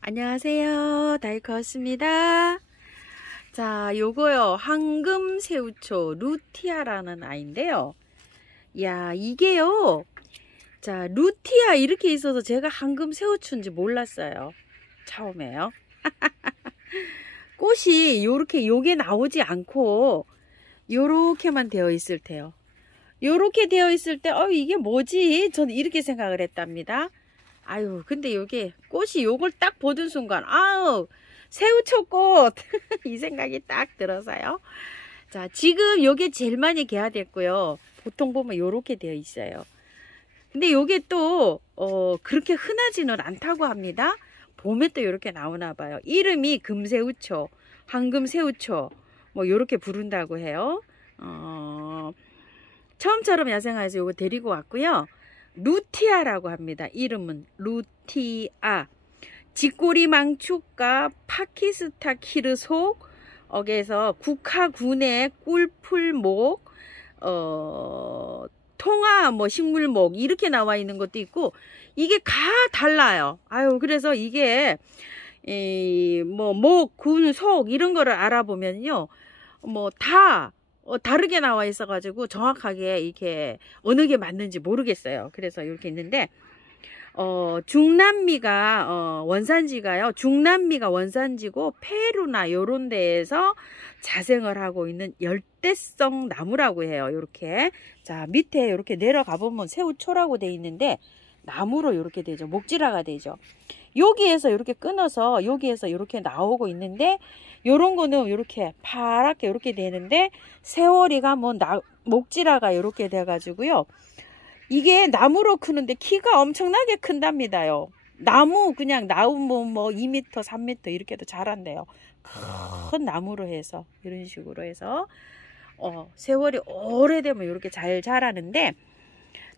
안녕하세요. 다이커스입니다. 자, 요거요. 황금새우초 루티아라는 아이인데요. 야, 이게요. 자, 루티아 이렇게 있어서 제가 황금새우초인지 몰랐어요. 처음에요. 꽃이 요게 나오지 않고 요렇게만 되어 있을 때요. 요렇게 되어 있을 때 이게 뭐지? 저는 이렇게 생각을 했답니다. 아유, 근데 요게 꽃이 요걸 딱 보던 순간 아우, 새우초꽃 이 생각이 딱 들어서요. 자, 지금 요게 제일 많이 개화됐고요. 보통 보면 요렇게 되어 있어요. 근데 요게 또 그렇게 흔하지는 않다고 합니다. 봄에 또 요렇게 나오나 봐요. 이름이 금새우초, 황금새우초 뭐 요렇게 부른다고 해요. 처음처럼 야생화에서 요거 데리고 왔고요. 루티아라고 합니다. 이름은 루티아. 쥐꼬리 망축과 파키스타키르 속에서 국화군의 꿀풀목, 통화 뭐 식물목 이렇게 나와 있는 것도 있고 이게 다 달라요. 아유, 그래서 이게 뭐 목, 군, 속 이런 거를 알아보면요, 뭐 다 다르게 나와 있어 가지고 정확하게 이게 어느 게 맞는지 모르겠어요. 그래서 이렇게 있는데 중남미가 원산지가요. 중남미가 원산지고 페루나 요런 데에서 자생을 하고 있는 열대성 나무라고 해요. 요렇게. 자, 밑에 이렇게 내려가 보면 새우초라고 돼 있는데 나무로 이렇게 되죠. 목질화가 되죠. 여기에서 이렇게 끊어서 여기에서 이렇게 나오고 있는데 요런 거는 이렇게 파랗게 이렇게 되는데 세월이가 뭐 목질화가 이렇게 돼 가지고요. 이게 나무로 크는데 키가 엄청나게 큰답니다요. 나무 그냥 나무 뭐 2m 3m 이렇게도 자란대요. 큰 나무로 해서 이런 식으로 해서 세월이 오래되면 이렇게 잘 자라는데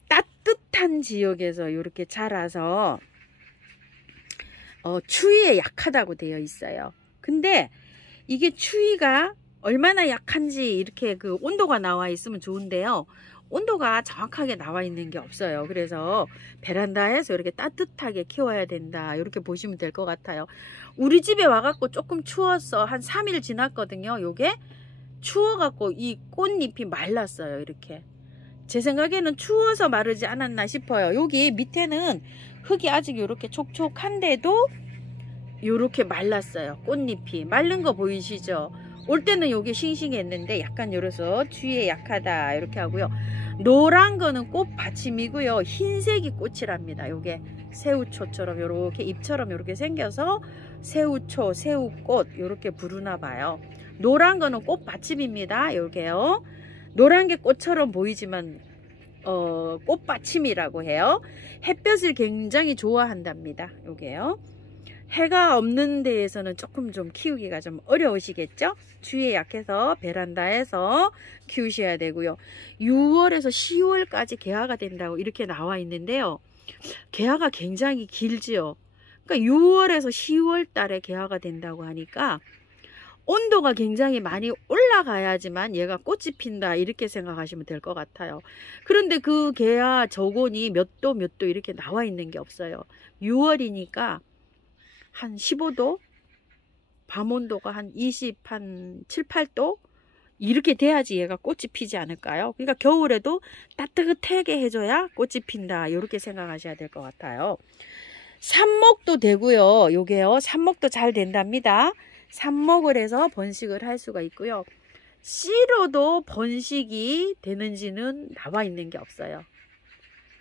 따뜻한 지역에서 이렇게 자라서 추위에 약하다고 되어 있어요. 근데 이게 추위가 얼마나 약한지 이렇게 그 온도가 나와 있으면 좋은데요. 온도가 정확하게 나와 있는 게 없어요. 그래서 베란다에서 이렇게 따뜻하게 키워야 된다. 이렇게 보시면 될 것 같아요. 우리 집에 와갖고 조금 추웠어. 한 3일 지났거든요. 요게 추워갖고 이 꽃잎이 말랐어요. 이렇게. 제 생각에는 추워서 마르지 않았나 싶어요. 여기 밑에는 흙이 아직 이렇게 촉촉한데도 이렇게 말랐어요. 꽃잎이 마른 거 보이시죠? 올 때는 요게 싱싱했는데 약간 요래서 추위에 약하다 이렇게 하고요. 노란 거는 꽃 받침이고요. 흰색이 꽃이랍니다. 요게 새우초처럼 요렇게 잎처럼 요렇게 생겨서 새우초, 새우꽃 요렇게 부르나 봐요. 노란 거는 꽃 받침입니다. 요게요. 노란 게 꽃처럼 보이지만 꽃받침이라고 해요. 햇볕을 굉장히 좋아한답니다. 요게요. 해가 없는 데에서는 조금 좀 키우기가 좀 어려우시겠죠? 추위에 약해서 베란다에서 키우셔야 되고요. 6월에서 10월까지 개화가 된다고 이렇게 나와 있는데요. 개화가 굉장히 길지요. 그러니까 6월에서 10월 달에 개화가 된다고 하니까 온도가 굉장히 많이 올라가야지만 얘가 꽃이 핀다 이렇게 생각하시면 될 것 같아요. 그런데 그 개화 저온이 몇 도 이렇게 나와 있는 게 없어요. 6월이니까 한 15도, 밤 온도가 한 7, 8도 이렇게 돼야지 얘가 꽃이 피지 않을까요? 그러니까 겨울에도 따뜻하게 해줘야 꽃이 핀다 이렇게 생각하셔야 될 것 같아요. 삽목도 되고요. 요게요. 삽목도 잘 된답니다. 삽목을 해서 번식을 할 수가 있고요. 씨로도 번식이 되는지는 나와 있는 게 없어요.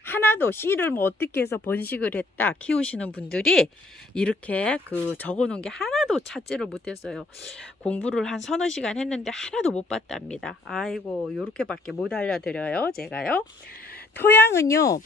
하나도 씨를 뭐 어떻게 해서 번식을 했다 키우시는 분들이 이렇게 적어 놓은 게 하나도 찾지를 못했어요. 공부를 한 서너 시간 했는데 하나도 못 봤답니다. 아이고, 요렇게밖에 못 알려드려요 제가요. 토양은요,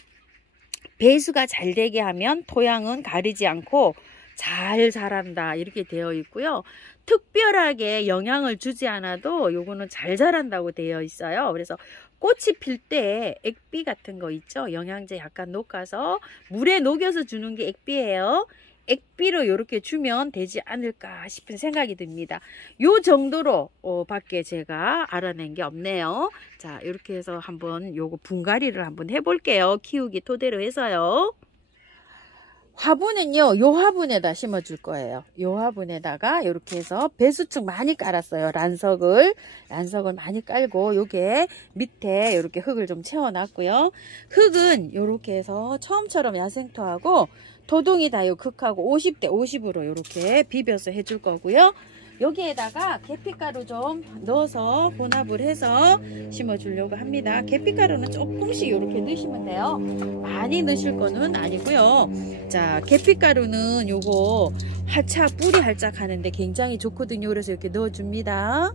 배수가 잘 되게 하면 토양은 가리지 않고 잘 자란다 이렇게 되어 있고요. 특별하게 영향을 주지 않아도 요거는 잘 자란다고 되어 있어요. 그래서 꽃이 필 때 액비 같은 거 있죠. 영양제 약간 녹아서 물에 녹여서 주는 게 액비예요. 액비로 이렇게 주면 되지 않을까 싶은 생각이 듭니다. 요 정도로 밖에 제가 알아낸 게 없네요. 자, 이렇게 해서 한번 요거 분갈이를 한번 해볼게요. 키우기 토대로 해서요. 화분은요, 요 화분에다 심어줄 거예요. 요 화분에다가 이렇게 해서 배수층 많이 깔았어요. 란석을 많이 깔고 요게 밑에 이렇게 흙을 좀 채워놨고요. 흙은 요렇게 해서 처음처럼 야생토하고 도동이 다요 극하고 50대 50으로 이렇게 비벼서 해줄 거고요. 여기에다가 계피가루 좀 넣어서 혼합을 해서 심어주려고 합니다. 계피가루는 조금씩 이렇게 넣으시면 돼요. 많이 넣으실 거는 아니고요. 자, 계피가루는 요거 활짝 뿌리 활짝 하는데 굉장히 좋거든요. 그래서 이렇게 넣어줍니다.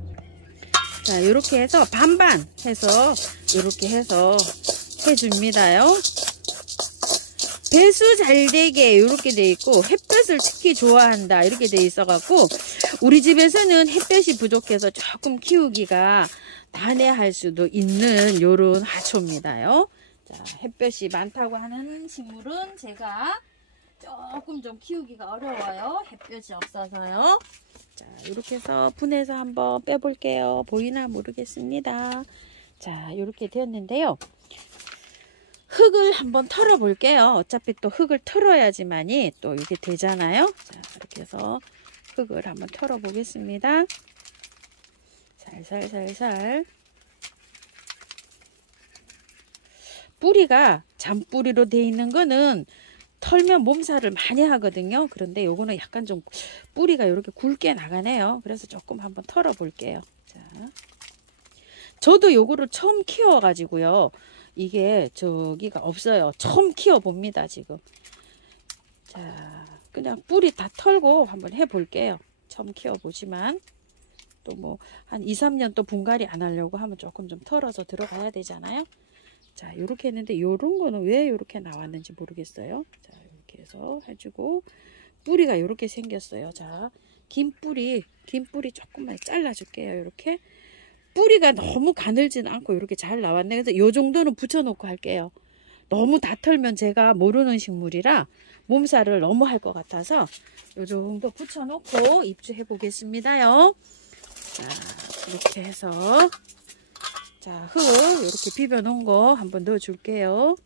자, 이렇게 해서 반반 해서 이렇게 해서 해줍니다요. 배수 잘 되게 이렇게 돼 있고 햇볕을 특히 좋아한다 이렇게 돼 있어 갖고 우리 집에서는 햇볕이 부족해서 조금 키우기가 난해할 수도 있는 요런 하초입니다요. 자, 햇볕이 많다고 하는 식물은 제가 조금 좀 키우기가 어려워요. 햇볕이 없어서요. 자, 이렇게 해서 분해서 한번 빼볼게요. 보이나 모르겠습니다. 자, 이렇게 되었는데요. 흙을 한번 털어 볼게요. 어차피 또 흙을 털어야지만이 또 이게 되잖아요. 자, 이렇게 해서 흙을 한번 털어 보겠습니다. 살살살살. 뿌리가 잔뿌리로 되어 있는 거는 털면 몸살을 많이 하거든요. 그런데 요거는 약간 좀 뿌리가 이렇게 굵게 나가네요. 그래서 조금 한번 털어 볼게요. 자, 저도 요거를 처음 키워 가지고요. 이게 저기가 없어요. 처음 키워 봅니다 지금. 자, 그냥 뿌리 다 털고 한번 해 볼게요. 처음 키워 보지만 또 뭐 한 2-3년 또 분갈이 안 하려고 하면 조금 좀 털어서 들어가야 되잖아요. 자, 이렇게 했는데 요런 거는 왜 이렇게 나왔는지 모르겠어요. 자, 이렇게 해서 해주고 뿌리가 이렇게 생겼어요. 자, 긴 뿌리 조금만 잘라 줄게요. 이렇게 뿌리가 너무 가늘지는 않고 이렇게 잘 나왔네. 그래서 요 정도는 붙여놓고 할게요. 너무 다 털면 제가 모르는 식물이라 몸살을 너무 할 것 같아서 요 정도 붙여놓고 입주해 보겠습니다요. 자, 이렇게 해서 자, 흙 이렇게 비벼 놓은 거 한번 넣어 줄게요.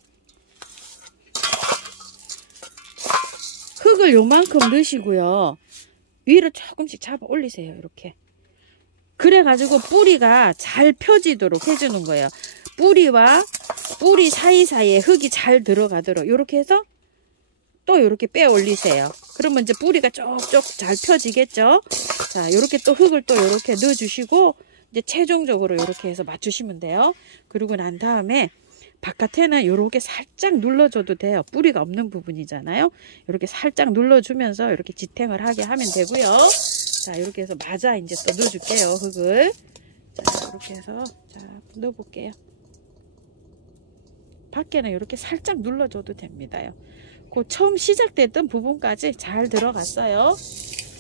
흙을 요만큼 넣으시고요. 위로 조금씩 잡아 올리세요. 이렇게. 그래 가지고 뿌리가 잘 펴지도록 해주는 거예요. 뿌리와 뿌리 사이사이에 흙이 잘 들어가도록 이렇게 해서 또 이렇게 빼 올리세요. 그러면 이제 뿌리가 쪽쪽 잘 펴지겠죠. 자, 이렇게 또 흙을 또 이렇게 넣어 주시고 이제 최종적으로 이렇게 해서 맞추시면 돼요. 그리고 난 다음에 바깥에는 이렇게 살짝 눌러줘도 돼요. 뿌리가 없는 부분이잖아요. 이렇게 살짝 눌러주면서 이렇게 지탱을 하게 하면 되고요. 자, 이렇게 해서 맞아 이제 또 넣어줄게요. 흙을. 자, 이렇게 해서 자, 넣어볼게요. 밖에는 이렇게 살짝 눌러줘도 됩니다요. 그 처음 시작됐던 부분까지 잘 들어갔어요.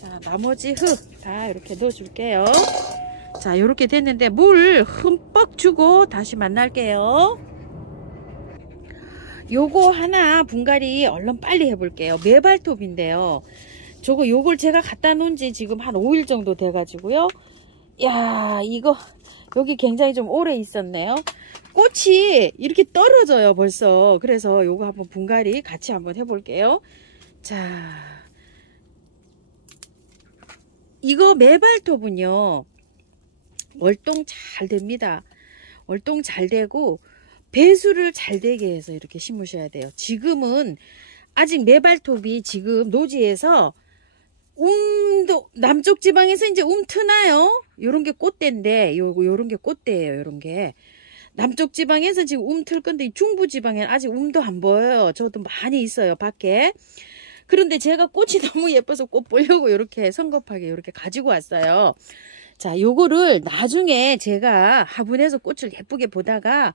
자, 나머지 흙 다 이렇게 넣어줄게요. 자, 이렇게 됐는데 물 흠뻑 주고 다시 만날게요. 요거 하나 분갈이 얼른 빨리 해볼게요. 메발톱인데요. 요걸 제가 갖다 놓은 지 지금 한 5일 정도 돼 가지고요. 야, 이거 여기 굉장히 좀 오래 있었네요. 꽃이 이렇게 떨어져요 벌써. 그래서 요거 한번 분갈이 같이 한번 해볼게요. 자, 이거 메발톱은요 월동 잘 됩니다. 월동 잘 되고 배수를 잘 되게 해서 이렇게 심으셔야 돼요. 지금은 아직 메발톱이 지금 노지에서 남쪽 지방에서 이제 트나요. 요런 게 꽃대인데 요런 게 꽃대예요. 요런 게 남쪽 지방에서 지금 틀 건데 중부 지방에는 아직 도 안 보여요. 저도 많이 있어요 밖에. 그런데 제가 꽃이 너무 예뻐서 꽃 보려고 이렇게 성급하게 이렇게 가지고 왔어요. 자, 요거를 나중에 제가 화분에서 꽃을 예쁘게 보다가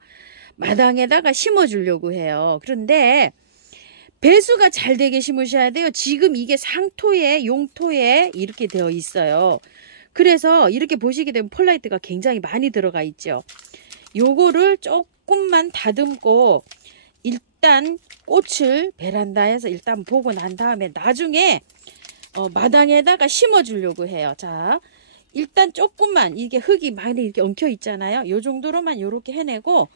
마당에다가 심어 주려고 해요. 그런데 배수가 잘 되게 심으셔야 돼요. 지금 이게 상토에 용토에 이렇게 되어 있어요. 그래서 이렇게 보시게 되면 폴라이트가 굉장히 많이 들어가 있죠. 요거를 조금만 다듬고 일단 꽃을 베란다에서 일단 보고 난 다음에 나중에 마당에다가 심어 주려고 해요. 자, 일단 조금만 이게 흙이 많이 이렇게 엉켜 있잖아요. 요 정도로만 요렇게 해내고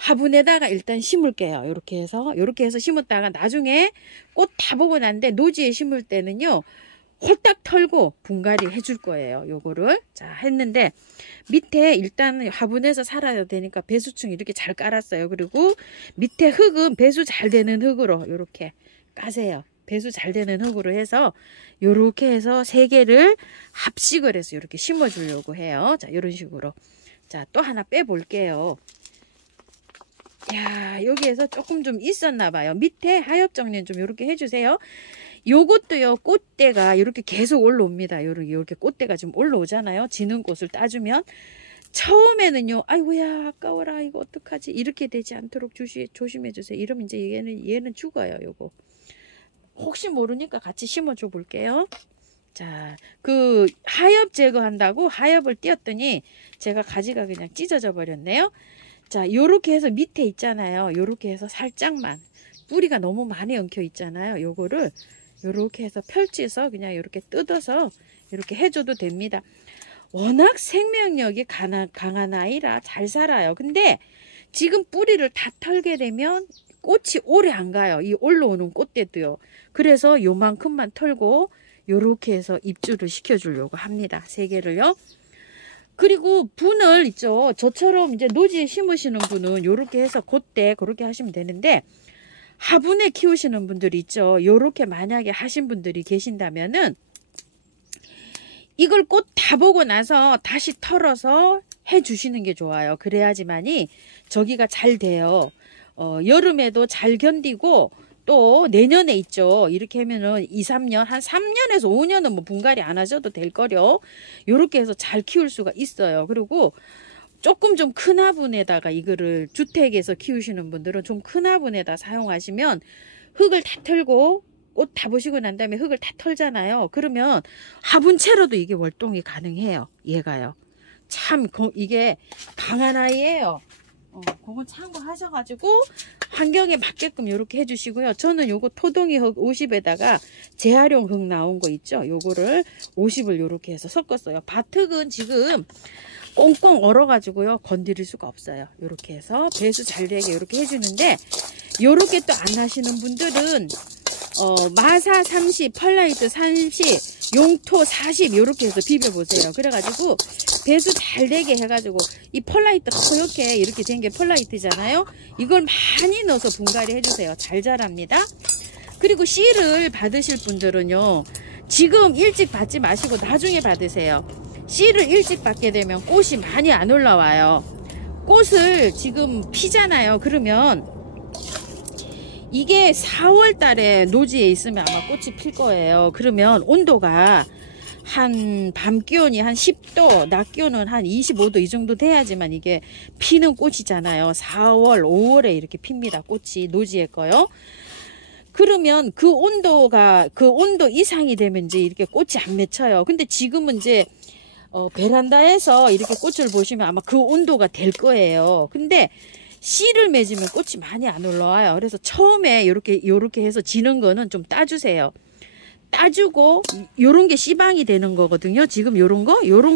화분에다가 일단 심을게요. 이렇게 해서 심었다가 나중에 꽃 다 보고 난데 노지에 심을 때는요, 홀딱 털고 분갈이 해줄 거예요. 요거를. 자, 했는데 밑에 일단 화분에서 살아야 되니까 배수충 이렇게 잘 깔았어요. 그리고 밑에 흙은 배수 잘 되는 흙으로 이렇게 까세요. 배수 잘 되는 흙으로 해서 요렇게 해서 3개를 합식을 해서 이렇게 심어 주려고 해요. 자, 이런 식으로. 자, 또 하나 빼 볼게요. 야, 여기에서 조금 좀 있었나 봐요. 밑에 하엽 정리는 좀 이렇게 해주세요. 요것도요, 꽃대가 이렇게 계속 올라옵니다. 이렇게 꽃대가 좀 올라오잖아요. 지는 꽃을 따주면. 처음에는요, 아이고야, 아까워라, 이거 어떡하지? 이렇게 되지 않도록 조심해 주세요. 이러면 이제 얘는 죽어요, 요거. 혹시 모르니까 같이 심어줘 볼게요. 자, 그 하엽 제거한다고 하엽을 띄었더니 제가 가지가 그냥 찢어져 버렸네요. 자, 요렇게 해서 밑에 있잖아요. 요렇게 해서 살짝만, 뿌리가 너무 많이 엉켜 있잖아요. 요거를 요렇게 해서 펼쳐서 그냥 이렇게 뜯어서 이렇게 해줘도 됩니다. 워낙 생명력이 강한 아이라 잘 살아요. 근데 지금 뿌리를 다 털게 되면 꽃이 오래 안 가요. 이 올라오는 꽃대도요. 그래서 요만큼만 털고 요렇게 해서 입주를 시켜주려고 합니다. 3개를요. 그리고 분을 있죠. 저처럼 이제 노지에 심으시는 분은 요렇게 해서 그때 그렇게 하시면 되는데, 화분에 키우시는 분들이 있죠. 요렇게 만약에 하신 분들이 계신다면은 이걸 꽃 다 보고 나서 다시 털어서 해 주시는 게 좋아요. 그래야지만이 저기가 잘 돼요. 여름에도 잘 견디고, 또 내년에 있죠. 이렇게 하면은 2, 3년, 한 3년에서 5년은 뭐 분갈이 안 하셔도 될 거려. 요렇게 해서 잘 키울 수가 있어요. 그리고 조금 좀 큰 화분에다가 이거를 주택에서 키우시는 분들은 좀 큰 화분에다 사용하시면 흙을 다 털고 꽃 다 보시고 난 다음에 흙을 다 털잖아요. 그러면 화분채로도 이게 월동이 가능해요. 얘가요. 참 이게 강한 아이예요. 그건 참고하셔가지고 환경에 맞게끔 이렇게 해주시고요. 저는 요거 토동이 흙 50에다가 재활용 흙 나온 거 있죠. 요거를 50을 요렇게 해서 섞었어요. 밭흙은 지금 꽁꽁 얼어가지고요, 건드릴 수가 없어요. 요렇게 해서 배수 잘 되게 이렇게 해주는데, 요렇게 또 안 하시는 분들은 마사 30, 펄라이트 30, 용토 40 요렇게 해서 비벼보세요. 그래가지고 배수 잘 되게 해가지고, 이 펄라이트 이렇게 된 게 펄라이트잖아요. 이걸 많이 넣어서 분갈이 해주세요. 잘 자랍니다. 그리고 씨를 받으실 분들은요, 지금 일찍 받지 마시고 나중에 받으세요. 씨를 일찍 받게 되면 꽃이 많이 안 올라와요. 꽃을 지금 피잖아요. 그러면 이게 4월 달에 노지에 있으면 아마 꽃이 필 거예요. 그러면 온도가 한 밤 기온이 한 10도, 낮 기온은 한 25도 이 정도 돼야지만 이게 피는 꽃이잖아요. 4월, 5월에 이렇게 핍니다. 꽃이 노지에 거요. 그러면 그 온도 이상이 되면 이제 이렇게 꽃이 안 맺혀요. 근데 지금은 이제 베란다에서 이렇게 꽃을 보시면 아마 그 온도가 될 거예요. 근데 씨를 맺으면 꽃이 많이 안 올라와요. 그래서 처음에 요렇게 해서 지는 거는 좀 따주세요. 따주고 요런 게 씨방이 되는 거거든요. 지금 요런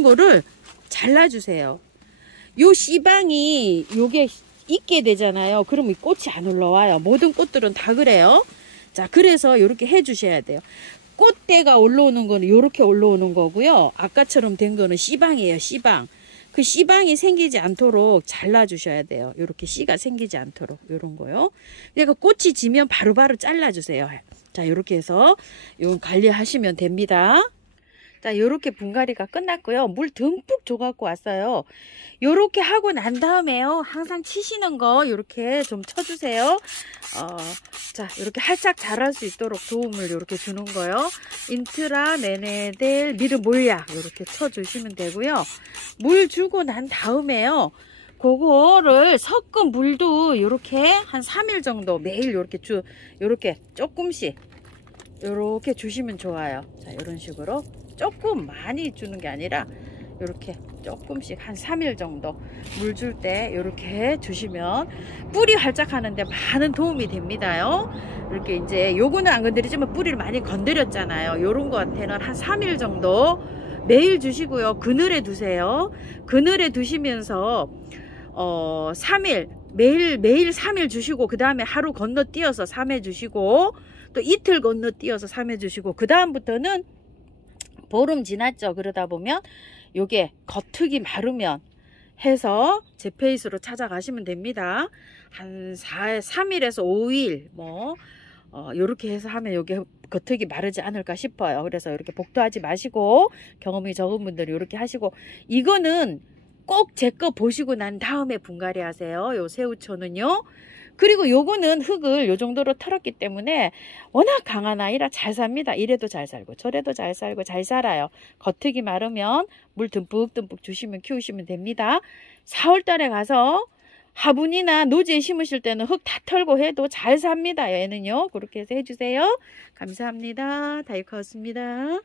거를 잘라주세요. 요 씨방이 요게 있게 되잖아요. 그러면 꽃이 안 올라와요. 모든 꽃들은 다 그래요. 자, 그래서 요렇게 해 주셔야 돼요. 꽃대가 올라오는 거는 요렇게 올라오는 거고요. 아까처럼 된 거는 씨방이에요. 씨방. 그 씨방이 생기지 않도록 잘라 주셔야 돼요. 요렇게 씨가 생기지 않도록 요런 거요. 그러니까 꽃이 지면 바로바로 잘라 주세요. 자, 요렇게 해서 요건 관리하시면 됩니다. 자, 요렇게 분갈이가 끝났고요. 물 듬뿍 줘갖고 왔어요. 요렇게 하고 난 다음에요, 항상 치시는 거 요렇게 좀 쳐주세요. 자, 요렇게 활짝 자랄 수 있도록 도움을 요렇게 주는 거요. 인트라, 메네델, 미르몰약 요렇게 쳐주시면 되고요. 물 주고 난 다음에요, 그거를 섞은 물도 요렇게 한 3일 정도 매일 요렇게 조금씩 요렇게 주시면 좋아요. 자, 요런 식으로 조금 많이 주는 게 아니라 요렇게 조금씩 한 3일 정도 물 줄 때 요렇게 주시면 뿌리 활짝 하는데 많은 도움이 됩니다요. 이렇게 이제 요거는 안 건드리지만 뿌리를 많이 건드렸잖아요. 요런 거한테는 한 3일 정도 매일 주시고요. 그늘에 두세요. 그늘에 두시면서 3일 매일 3일 주시고 그 다음에 하루 건너뛰어서 3회 주시고 또 이틀 건너뛰어서 3회 주시고 그 다음부터는 보름 지났죠. 그러다 보면 요게 겉흙이 마르면 해서 제 페이스로 찾아가시면 됩니다. 한 3일에서 5일 뭐 요렇게 해서 하면 요게 겉흙이 마르지 않을까 싶어요. 그래서 이렇게 복도하지 마시고 경험이 적은 분들이 이렇게 하시고 이거는 꼭 제 거 보시고 난 다음에 분갈이 하세요. 요 새우초는요. 그리고 요거는 흙을 요 정도로 털었기 때문에 워낙 강한 아이라 잘 삽니다. 이래도 잘 살고 저래도 잘 살고 잘 살아요. 겉흙이 마르면 물 듬뿍듬뿍 주시면 키우시면 됩니다. 4월 달에 가서 화분이나 노지에 심으실 때는 흙 다 털고 해도 잘 삽니다. 얘는요. 그렇게 해서 해주세요. 감사합니다. 다이커였습니다.